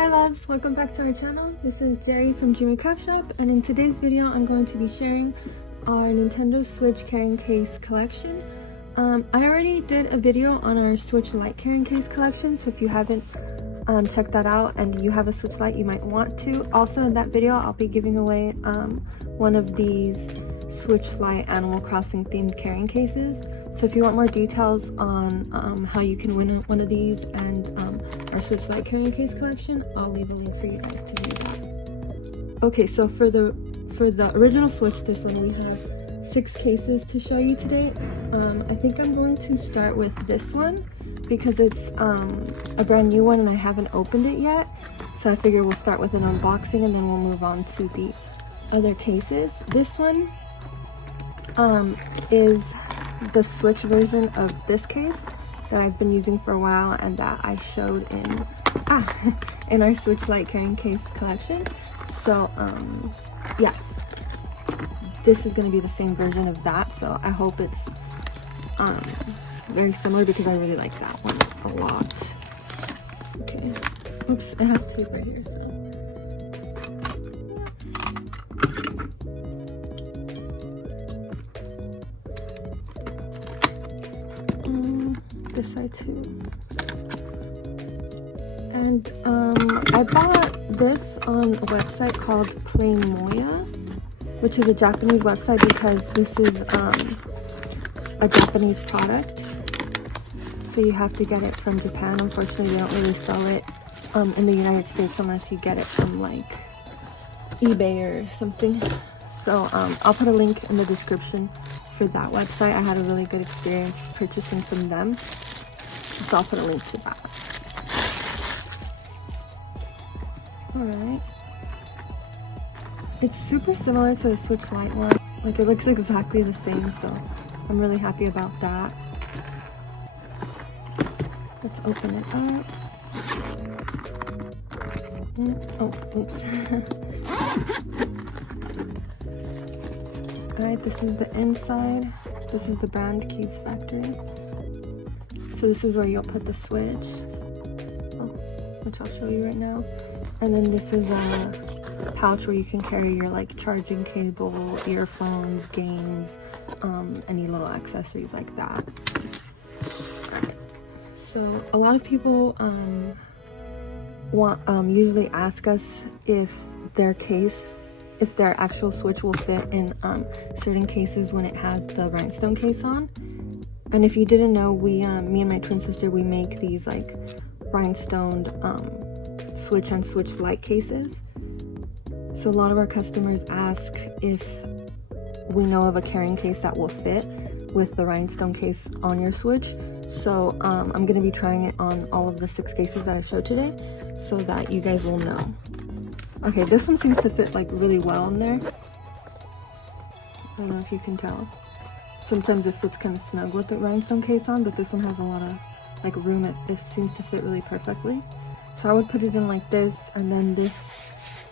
Hi loves, welcome back to our channel. This is Jerry from Dreamy Craft Shop, and in today's video I'm going to be sharing our Nintendo Switch carrying case collection. I already did a video on our Switch Lite carrying case collection, so if you haven't checked that out and you have a Switch Lite, you might want to. Also in that video I'll be giving away one of these Switch Lite Animal Crossing themed carrying cases. So if you want more details on how you can win one of these and our Switch Lite carrying case collection, I'll leave a link for you guys to view that. Okay, so for the original Switch, this one we have 6 cases to show you today. I think I'm going to start with this one because it's a brand new one and I haven't opened it yet. So I figure we'll start with an unboxing and then we'll move on to the other cases. This one is the Switch version of this case that I've been using for a while and that I showed in our Switch Lite carrying case collection. So yeah, this is going to be the same version of that, so I hope it's very similar because I really like that one a lot. Okay, oops, it has paper here, so this side too. And I bought this on a website called Plain Moya, which is a Japanese website because this is a Japanese product, so you have to get it from Japan. Unfortunately, they don't really sell it in the United States unless you get it from like eBay or something. So I'll put a link in the description for that website. I had a really good experience purchasing from them, so I'll put a link to that. Alright, it's super similar to the Switch Lite one, like it looks exactly the same, so I'm really happy about that. Let's open it up. Oh, oops. Alright, this is the inside. This is the brand Keys Factory. So this is where you'll put the Switch, which I'll show you right now. And then this is a pouch where you can carry your like charging cable, earphones, games, any little accessories like that. Alright. So a lot of people usually ask us if their actual Switch will fit in certain cases when it has the rhinestone case on. And if you didn't know, we me and my twin sister, we make these like rhinestoned Switch and Switch Lite cases. So a lot of our customers ask if we know of a carrying case that will fit with the rhinestone case on your Switch. So I'm going to be trying it on all of the 6 cases that I showed today so that you guys will know. Okay, this one seems to fit like really well in there. I don't know if you can tell. Sometimes it fits kind of snug with the rhinestone case on, but this one has a lot of like room. It seems to fit really perfectly. So I would put it in like this, and then this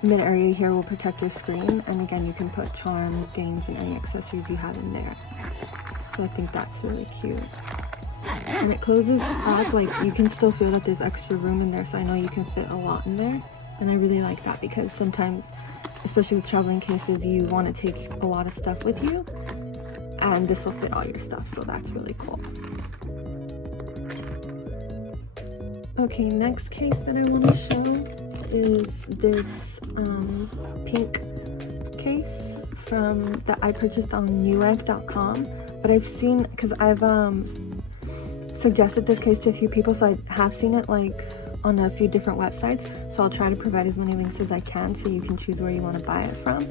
mid area here will protect your screen. And again, you can put charms, games, and any accessories you have in there. So I think that's really cute. And it closes up, like you can still feel that there's extra room in there, so I know you can fit a lot in there. And I really like that because sometimes, especially with traveling cases, you want to take a lot of stuff with you, and this will fit all your stuff, so that's really cool. Okay, next case that I want to show is this pink case that I purchased on newegg.com, but I've seen, because I've suggested this case to a few people, so I have seen it like on a few different websites, so I'll try to provide as many links as I can so you can choose where you want to buy it from.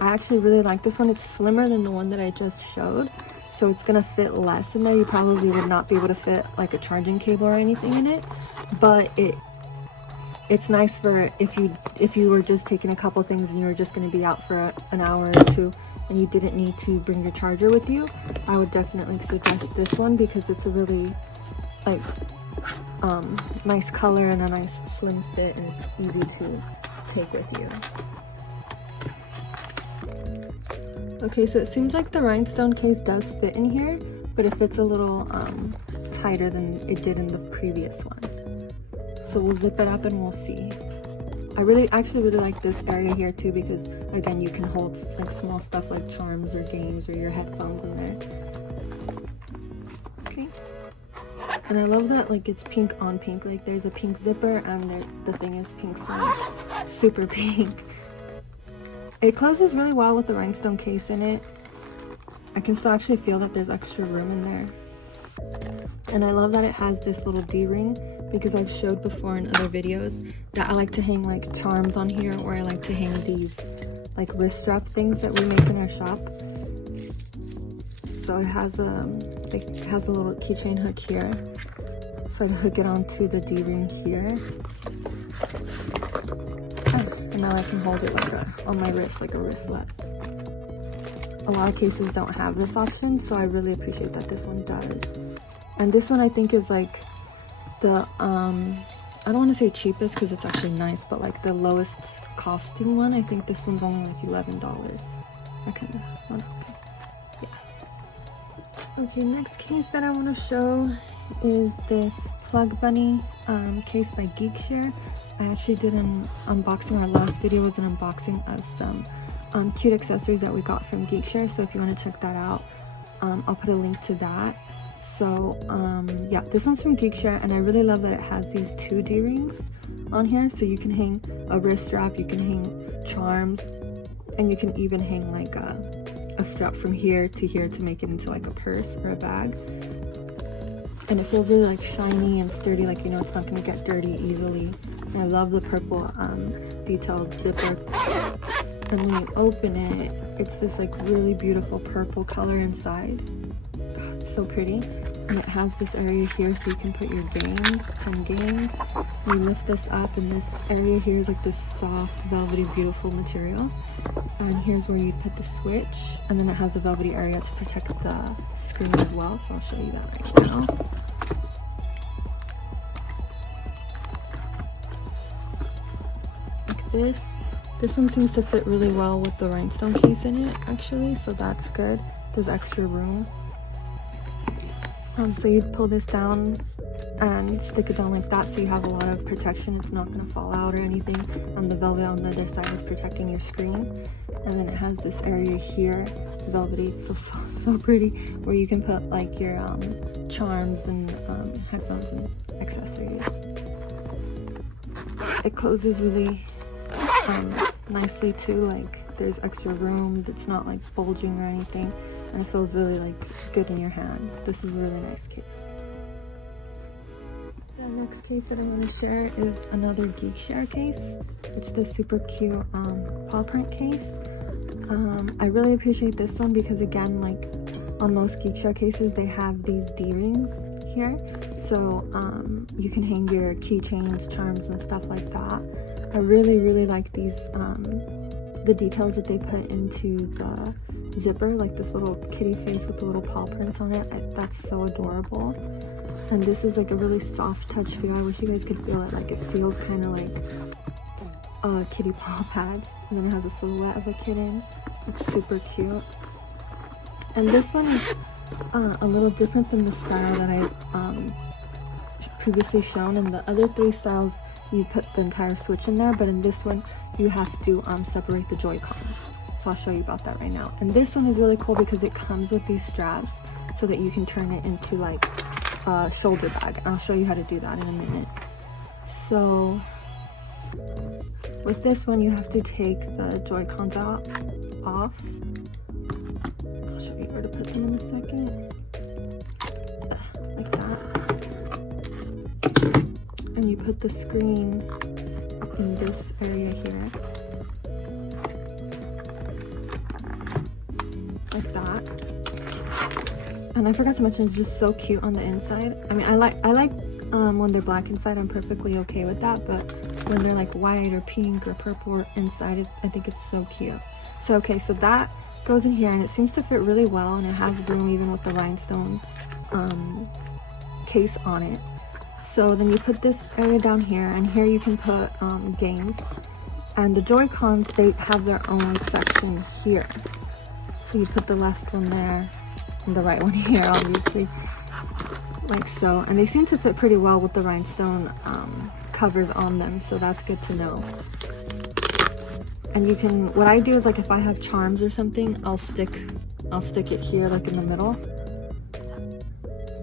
I actually really like this one. It's slimmer than the one that I just showed, so it's gonna fit less in there. You probably would not be able to fit like a charging cable or anything in it, but it's nice for if you were just taking a couple things and you were just going to be out for an hour or two and you didn't need to bring your charger with you. I would definitely suggest this one because it's a really like nice color and a nice slim fit, and it's easy to take with you. Okay, so it seems like the rhinestone case does fit in here, but it fits a little tighter than it did in the previous one. So we'll zip it up and we'll see. actually really like this area here too, because again, you can hold like small stuff like charms or games or your headphones in there. Okay. And I love that like it's pink on pink, like there's a pink zipper and the thing is pink, so super pink. It closes really well with the rhinestone case in it. I can still actually feel that there's extra room in there. And I love that it has this little D-ring, because I've showed before in other videos that I like to hang like charms on here, or I like to hang these like wrist strap things that we make in our shop. So it has a little keychain hook here, so I hook it onto the D-ring here. And now I can hold it like on my wrist, like a wristlet. A lot of cases don't have this option, so I really appreciate that this one does. And this one I think is like the, I don't want to say cheapest because it's actually nice, but like the lowest costing one. I think this one's only like $11. I kind of want to, yeah. Okay, next case that I want to show is this Plug Bunny case by Geekshare. I actually did an unboxing. Our last video was an unboxing of some cute accessories that we got from Geekshare, so if you want to check that out, I'll put a link to that. So yeah, this one's from Geekshare, and I really love that it has these 2 D-rings on here, so you can hang a wrist strap, you can hang charms, and you can even hang like a strap from here to make it into like a purse or a bag. And it feels really like shiny and sturdy, like, you know, it's not going to get dirty easily. And I love the purple detailed zipper. And when you open it, it's this like really beautiful purple color inside. God, it's so pretty. And it has this area here so you can put your games, 10 games. You lift this up, and this area here is like this soft, velvety, beautiful material. And here's where you put the switch, and then it has a velvety area to protect the screen as well, so I'll show you that right now. Like this. This one seems to fit really well with the rhinestone case in it, actually, so that's good. There's extra room. So you'd pull this down and stick it down like that, so you have a lot of protection. It's not going to fall out or anything. And the velvet on the other side is protecting your screen. And then it has this area here, velvety, it's so pretty, where you can put like your charms and headphones and accessories. It closes really nicely too, like there's extra room, it's not like bulging or anything, and it feels really like good in your hands. This is a really nice case. The next case that I'm going to share is another Geekshare case. It's the super cute paw print case. I really appreciate this one because, again, like on most Geekshare cases, they have these D-rings here, so you can hang your keychains, charms, and stuff like that. I really like these, the details that they put into the zipper, like this little kitty face with the little paw prints on it. That's so adorable. And this is like a really soft touch feel. I wish you guys could feel it. Like it feels kind of like kitty paw pads. And then it has a silhouette of a kitten. It's super cute. And this one is a little different than the style that I've previously shown. In the other 3 styles, you put the entire Switch in there, but in this one, you have to separate the Joy-Cons. So I'll show you about that right now. And this one is really cool because it comes with these straps so that you can turn it into like a shoulder bag. And I'll show you how to do that in a minute. So with this one, you have to take the Joy-Cons off. I'll show you where to put them in a second. Like that. And you put the screen in this area here. Like that. And I forgot to mention, it's just so cute on the inside. I mean, I like when they're black inside, I'm perfectly okay with that, but when they're like white or pink or purple inside, I think it's so cute. So okay, so that goes in here, and it seems to fit really well, and it has room even with the rhinestone case on it. So then you put this area down here, and here you can put games. And the Joy-Cons, they have their own section here. So you put the left one there, and the right one here, obviously. Like so. And they seem to fit pretty well with the rhinestone covers on them, so that's good to know. And you can, what I do is like if I have charms or something, I'll stick it here like in the middle,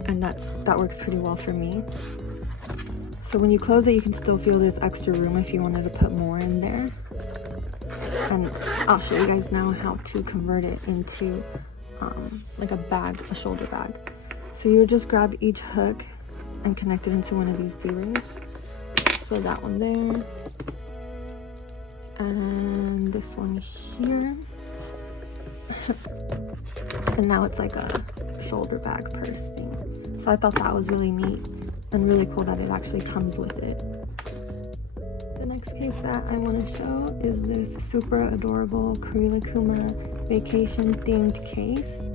and that works pretty well for me. So when you close it, you can still feel there's extra room if you wanted to put more in there. And I'll show you guys now how to convert it into like a bag, a shoulder bag. So you would just grab each hook and connect it into one of these D-rings. So that one there, and this one here. And now it's like a shoulder bag purse thing. So I thought that was really neat and really cool that it actually comes with it. The next case that I want to show is this super adorable Korilakkuma vacation themed case.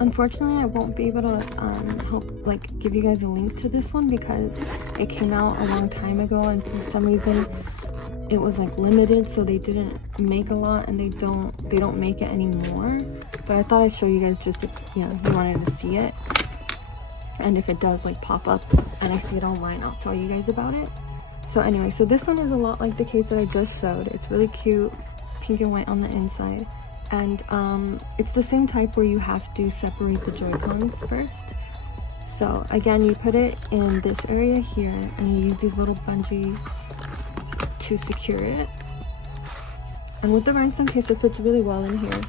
Unfortunately, I won't be able to give you guys a link to this one because it came out a long time ago, and for some reason it was like limited, so they didn't make a lot, and they don't make it anymore. But I thought I'd show you guys just if you wanted to see it, and if it does like pop up and I see it online, I'll tell you guys about it. So anyway, so this one is a lot like the case that I just showed. It's really cute, pink and white on the inside, and it's the same type where you have to separate the Joy-Cons first. So again, you put it in this area here, and you use these little bungee to secure it. And with the rhinestone case, it fits really well in here.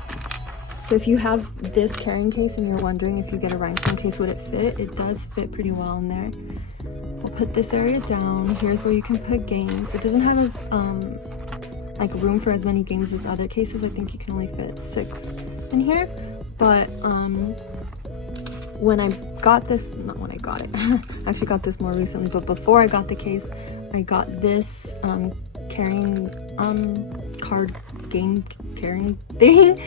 So if you have this carrying case and you're wondering if you get a rhinestone case, would it fit? It does fit pretty well in there. I'll put this area down. Here's where you can put games. It doesn't have as like room for as many games as other cases. I think you can only fit 6 in here. But when I got this, not when I got it, I actually got this more recently, but before I got the case, I got this carrying card game carrying thing,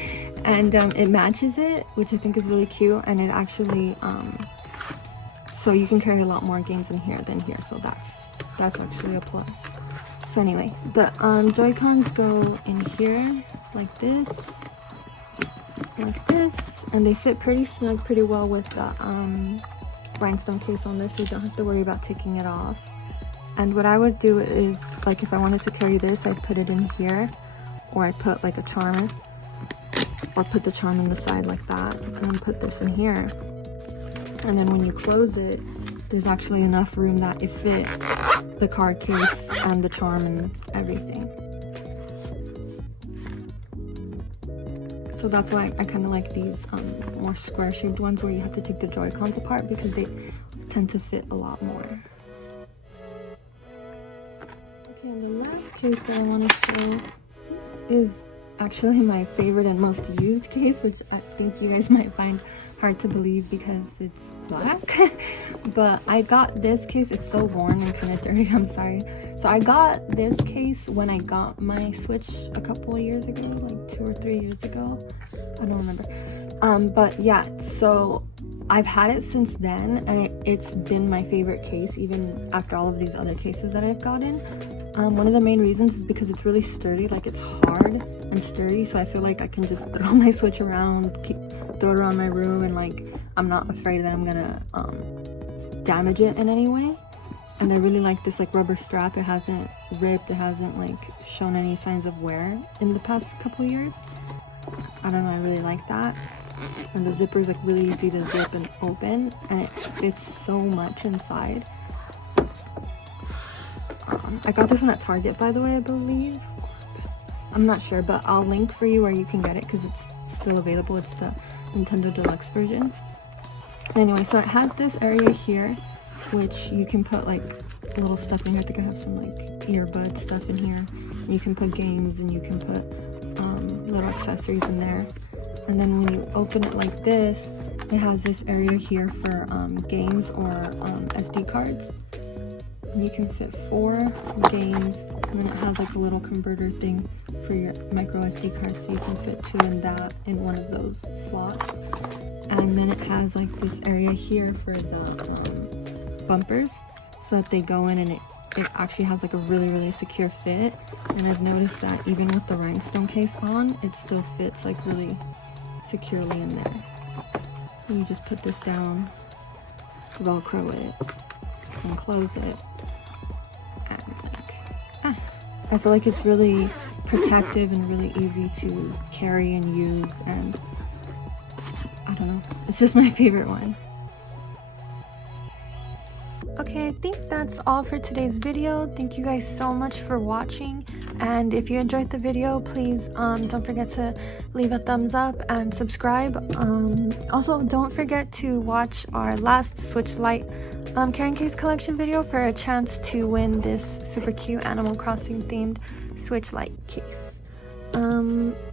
and it matches it, which I think is really cute. And it actually so you can carry a lot more games in here than here, so that's actually a plus. So anyway, the Joy-Cons go in here like this, and they fit pretty snug, pretty well with the rhinestone case on this, so you don't have to worry about taking it off. And what I would do is, like, if I wanted to carry this, I'd put it in here, or I'd put like a charm, or put the charm in the side like that, and then put this in here. And then when you close it, there's actually enough room that it fit the card case and the charm and everything. So that's why I kind of like these more square shaped ones where you have to take the Joy-Cons apart, because they tend to fit a lot more. Okay, and the last case that I want to show is actually my favorite and most used case, which I think you guys might find hard to believe because it's black. But I got this case. It's so worn and kind of dirty, I'm sorry. So I got this case when I got my Switch a couple of years ago, like 2 or 3 years ago, I don't remember. But yeah, so I've had it since then, and it's been my favorite case even after all of these other cases that I've gotten. One of the main reasons is because it's really sturdy, like it's hard and sturdy, so I feel like I can just throw my Switch around, throw it around my room, and like I'm not afraid that I'm gonna damage it in any way. And I really like this like rubber strap. It hasn't ripped, it hasn't like shown any signs of wear in the past couple years. I don't know, I really like that. And the zipper is like really easy to zip and open, and it fits so much inside. I got this one at Target, by the way, I believe. I'm not sure, but I'll link for you where you can get it because it's still available. It's the Nintendo Deluxe version. Anyway, so it has this area here, which you can put like little stuff in here. I think I have some like earbud stuff in here. And you can put games, and you can put little accessories in there. And then when you open it like this, it has this area here for games or SD cards. And you can fit 4 games, and then it has like a little converter thing for your micro SD cards, so you can fit 2 in that, in one of those slots. And then it has like this area here for the bumpers, so that they go in, and it actually has like a really secure fit. And I've noticed that even with the rhinestone case on, it still fits like really securely in there. And you just put this down, Velcro it, and close it. And like, I feel like it's really protective and really easy to carry and use, and I don't know, it's just my favorite one. Okay, I think that's all for today's video. Thank you guys so much for watching, and if you enjoyed the video, please don't forget to leave a thumbs up and subscribe. Also, don't forget to watch our last Switch Lite carrying case collection video for a chance to win this super cute Animal Crossing themed Switch Lite case.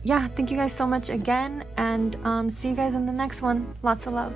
Yeah, thank you guys so much again, and see you guys in the next one. Lots of love.